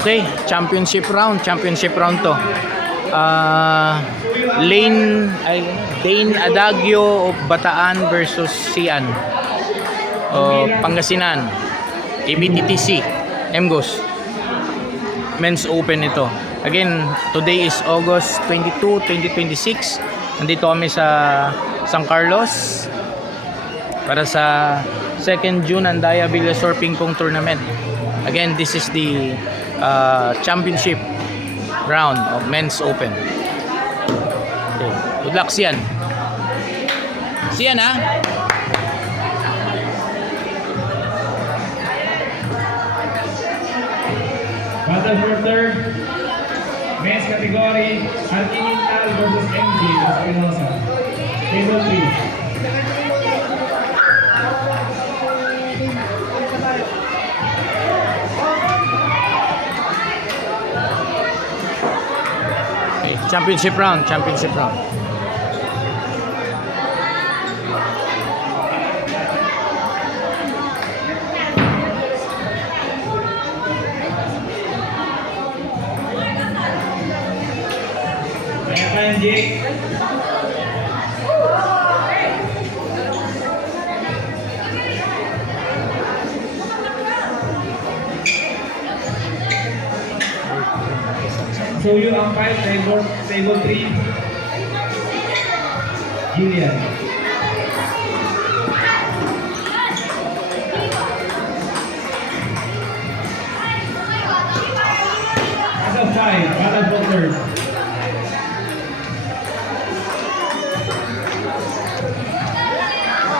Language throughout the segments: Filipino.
Okay, championship round to. Dane Adagio of Bataan versus Sian of Pangasinan. ABTTC MGOS Men's Open ito. Again, today is August 22, 2026. Nandito kami sa San Carlos para sa 2nd June Andaya Villasor Ping Pong Tournament. Again, this is the championship round of Men's Open. Okay. Good luck, Sian. Sian, ha? Battle for third, men's category, Arquinital versus MG Espinosa. Table 3. Okay. Championship round. Kaya Jake. So you umpire table 3. Julian. As of 5, battle for third.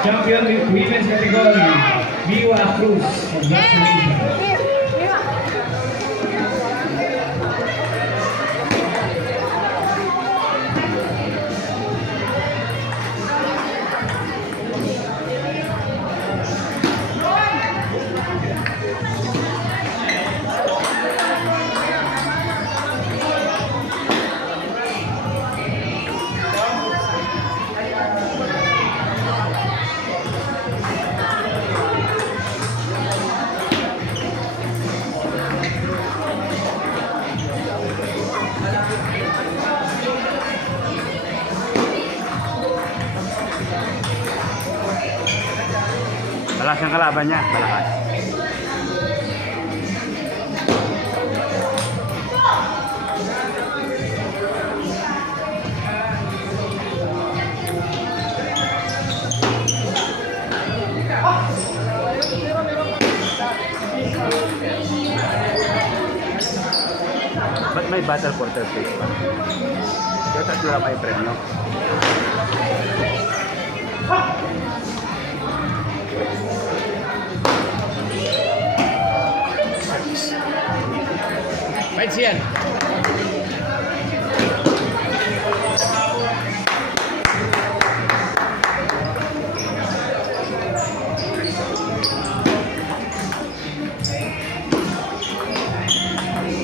Champion women's category, Miwa Cruz of Black Malaysia. Malakas ang kalaban niya, malakas. Ba't may battle for third place pa? Kaya tatlo lang kayo premyo. Fight, Sian.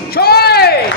Choi!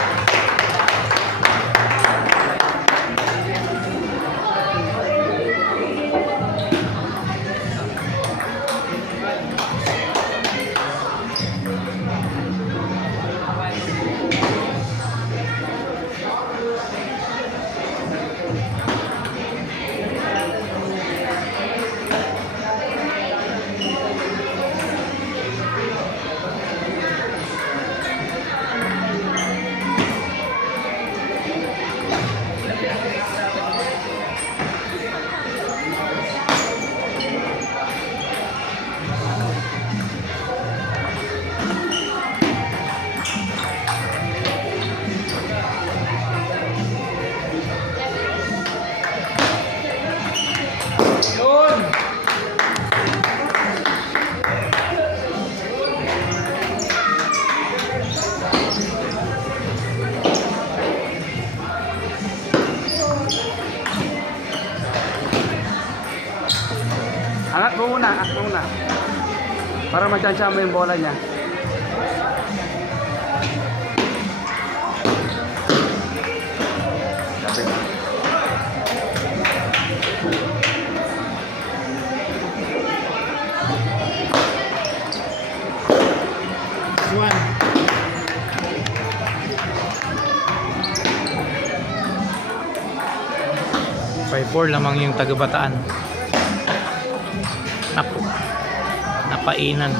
Angat mo muna. Para matyansya mo yung bola niya. One. 5-4 lamang yung taga-Bataan. Naku, napainan.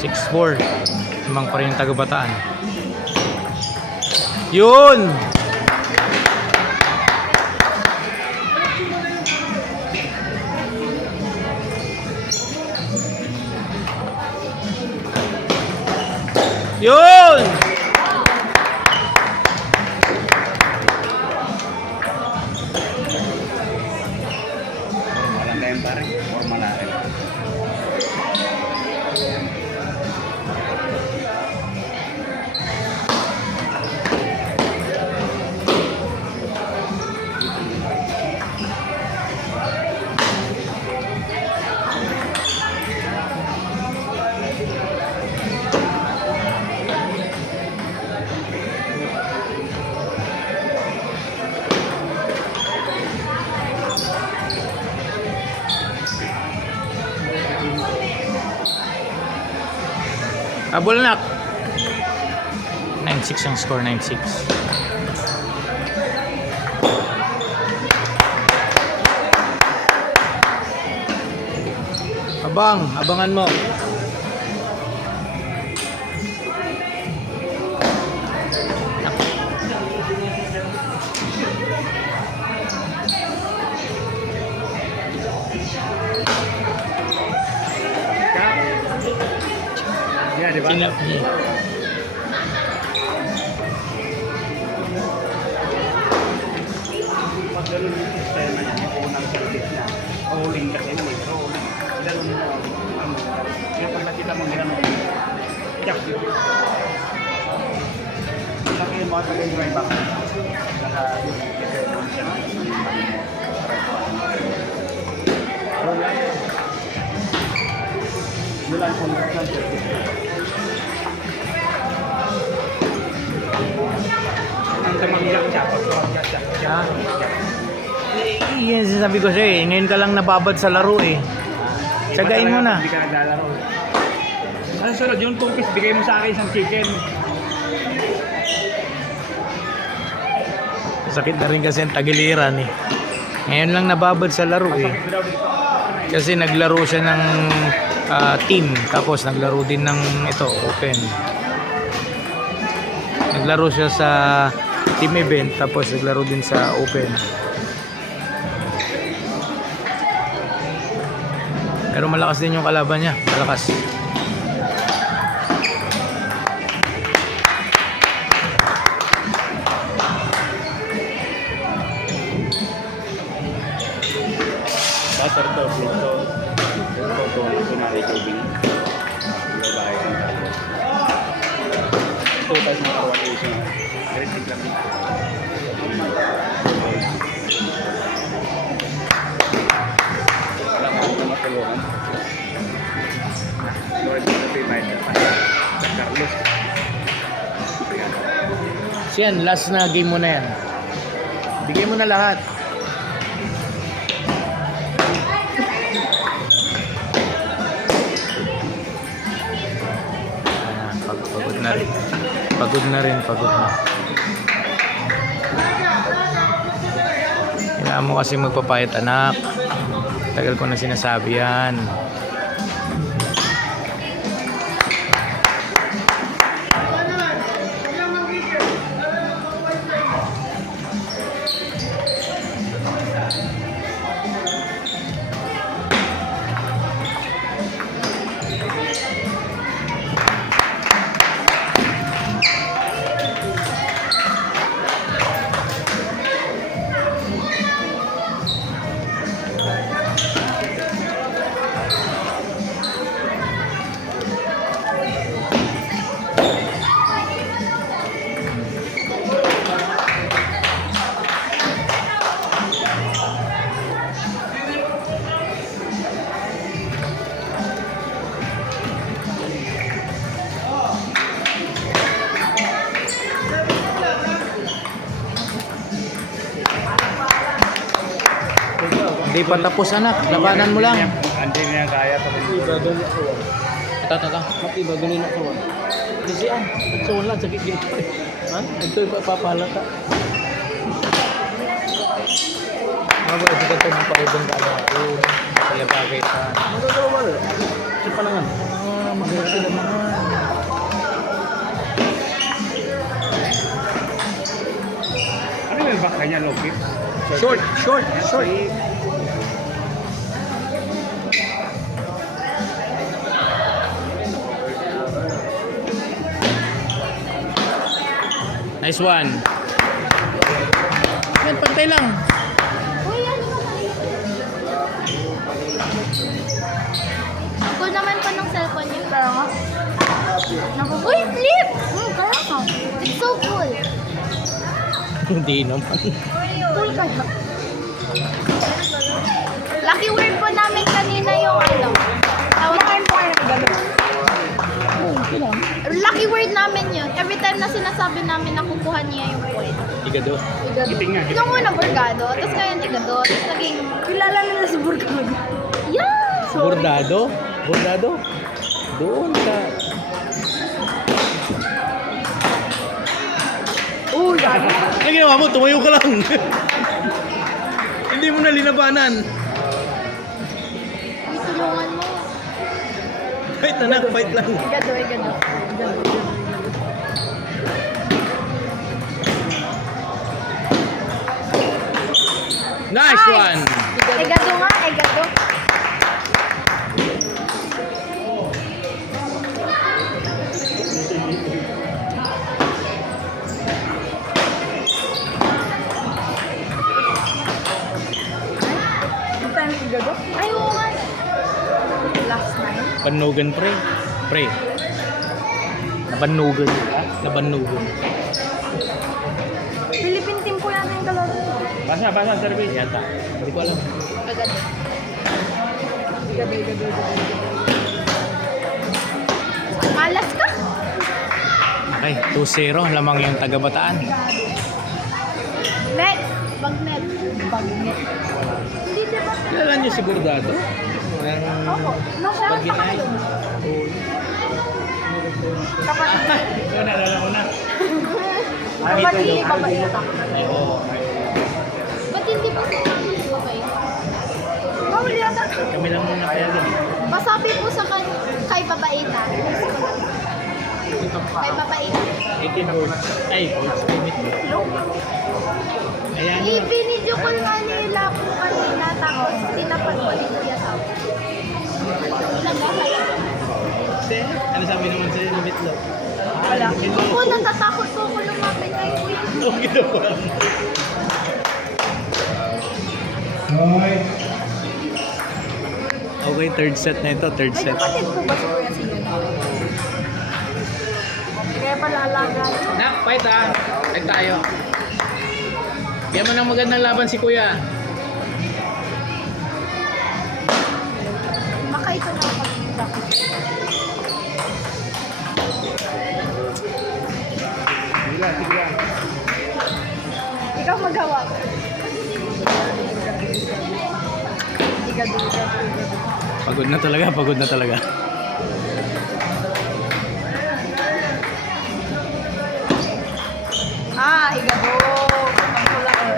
6-4 lamang pa rin yung taga-Bataan. Yun! Yun! Walang kayong pare. Normal na rin. Abol nak. 9-6 ang score, 9-6. Abangan mo. Yeah, di ba? Sinap niya. Pag ganun yung style na yan, yung unang service niya, rolling kasi yun eh, rolling. Ganun mo, kaya pag nakita mo nila nung chak yun. Sabihin mo, pag yung drive back, naka yun, kasi yun siya na yung roll lang. Yun lang kung ng service. Ang tamang siya, pag siya. Ha? Yan sinasabi ko sa'yo eh. Ngayon ka lang nababad sa laro eh. Tsagain mo na. Hindi ka naglalaro. Ano sunod yung cookies, bigay mo sa akin isang chicken. Sakit na rin kasi ang tagiliran eh. Ngayon lang nababad sa laro eh. Kasi naglaro siya ng team. Tapos naglaro din ng ito, open. Naglaro siya sa team event. Tapos naglaro din sa open. Pero malakas din yung kalaban niya. Malakas. Butter to, fruto. Fruto, ito na rin tubig. Babae ng talo. Total na kawan ko siya. Kritik lang. Wala ka na matulungan. Lord, ito yung mind na. Carlos. Siyan, last na game mo na yan. Bigay mo na lahat. Pagod na rin. Pagod na. Kailangan mo kasi magpapayat, anak. Tagal ko na sinasabi yan. Hindi pa tapos, anak. Labanan mo lang. Hindi niya kaya pa rin. Tata. Matiba ganin ako. Kasi so lang sakit gito. Ha? Ito ipapahalata. Mababa sa ito ng paibang kalato. Kaya bagay pa. Magagawa wala. Sa palangan. Maganda sila mga. Ano yung back kanya, low kick? Short. Nice one. Yan, pantay lang. Uy, ano ba? Cool naman pa ng cellphone niyo. Pero nga. Uy, flip! Kaya ka. It's so cool. Hindi naman. Cool kaya. Lucky word po namin kanina yung ano. Tawag po kayo ng gano'n. Lucky word namin yun. Every time na sinasabi namin na kukuha niya yung point. Igado. Giting nga. Nung una, Burgado. Tapos ngayon, Igado. Tapos naging... Kilala nila si Burgado. Yeah! Bordado? Bordado? Doon ka. Uy, Ano ginawa mo? Tumayo ka lang. Hindi mo na linabanan. Uy, tulungan mo. Fight na nak, fight lang. Igado, Igado. Nice one. Igado nga, Igado. Ay, oo nga. Last night. Panugan pre. Pre. Nabanugan. Nabanugan. Philippine team po yata yung kalaro. Basa, service. Yata. Hindi ko alam. Agad. Malas ka? Okay, 2-0. Lamang yung taga-Bataan. Next. Bagnet. Bagnet. Hindi diba? Kilala niyo si Bordado? Opo. Nasa Baginay. takalong. Kapatid. Nalala ko na. Kapatid. Babae. Ay, oo. Ba't hindi po sumama si babae? Bawal yata. Kami lang muna kaya ganun. Pasabi po sa kay babaita. Kay babaita. 18 boards. Ay, boards. Limit mo. Ayan. I-video call nga nila po kanina tapos tinapat ko dito yung tao. Ilan ba kaya? Ano sabi naman sa'yo? Limit lang. Wala. Ako natatakot po ako lumapit kay kuya. Okay na po. Okay. Okay, third set na ito. Third May set. kapatid po ba si kuya si Yun? Kaya pala alaga. Nak, fight ah. Fight tayo. Bigyan mo ng magandang laban si Kuya. Makaito na ako. Sige. Ikaw magawa. Igado. Pagod na talaga, pagod na talaga. Igado. Pagpula ko.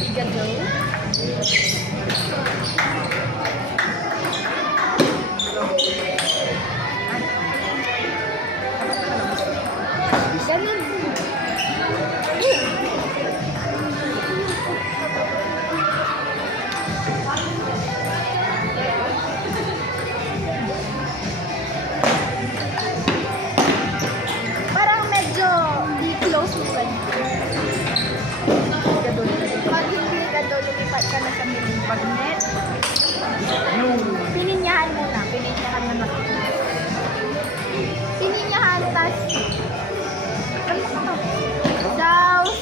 Igado. Ganun. Parang medyo di close mo pa. Pag hindi ka doon, lumipat ka na sa miling pagnet. Pininyahan muna. Pininyahan na na. Pininyahan, tas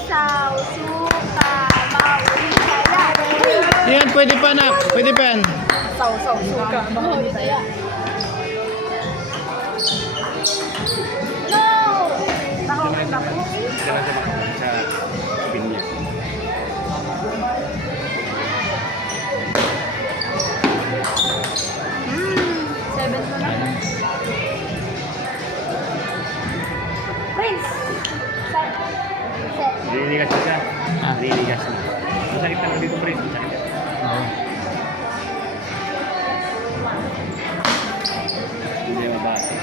saw, suka, mauli, kaya. Yan, pwede pa nak. Pwede pa yan. Saw, suka, mauli, kaya. No! Takot na po. Kailan siya makakita sa spin niya. Seven mo na. Prince! Set. Hindi kasi siya. Ah, Nanigas na. Masakit na lang dito, pre. Masakit. Oo. Hindi mabasa.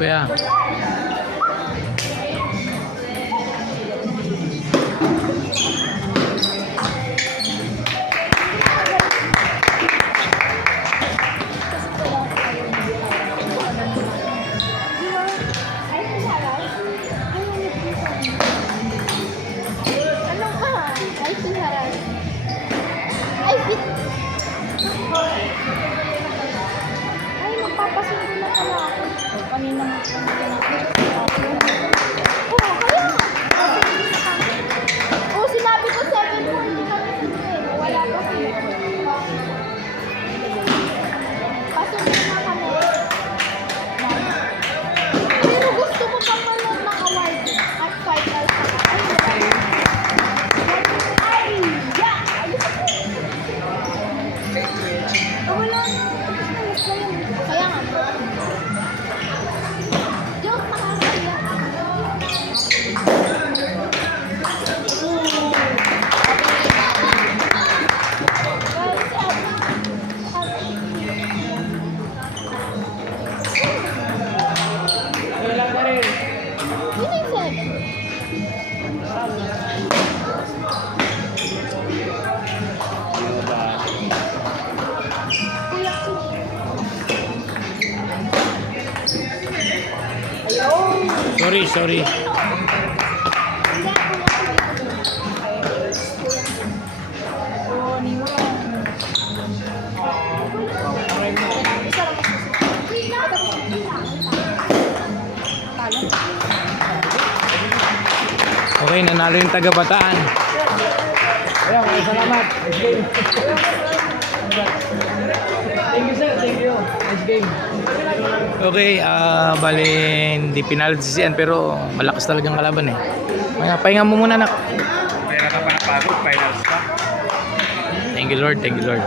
Kuya. Ano ka? Ay, sinaran. Ay, bit. Ay, magpapasundo na pala ako. Kanina mo pa oh, kaya. Oh, sinabi ko 7:40 kami sa wala pa sila. Pasundo na kami. Pero gusto ko pa manood ng award at final pa. Ay, yeah! Wala. Kaya nga. Joke, nakakaya. Yun yung seven. Hindi mabasa. Kuya, ayun. Sorry, sorry. Hindi, Okay, nanalo yung taga-Bataan. Ayan, maraming salamat. Nice game. Thank you, sir. Thank you. Nice game. Okay, bali hindi pinalisiyan pero malakas talagang kalaban eh. Kaya pahinga mo muna, nak. Kaya ka pa napagod, finals ka. Thank you Lord, thank you Lord.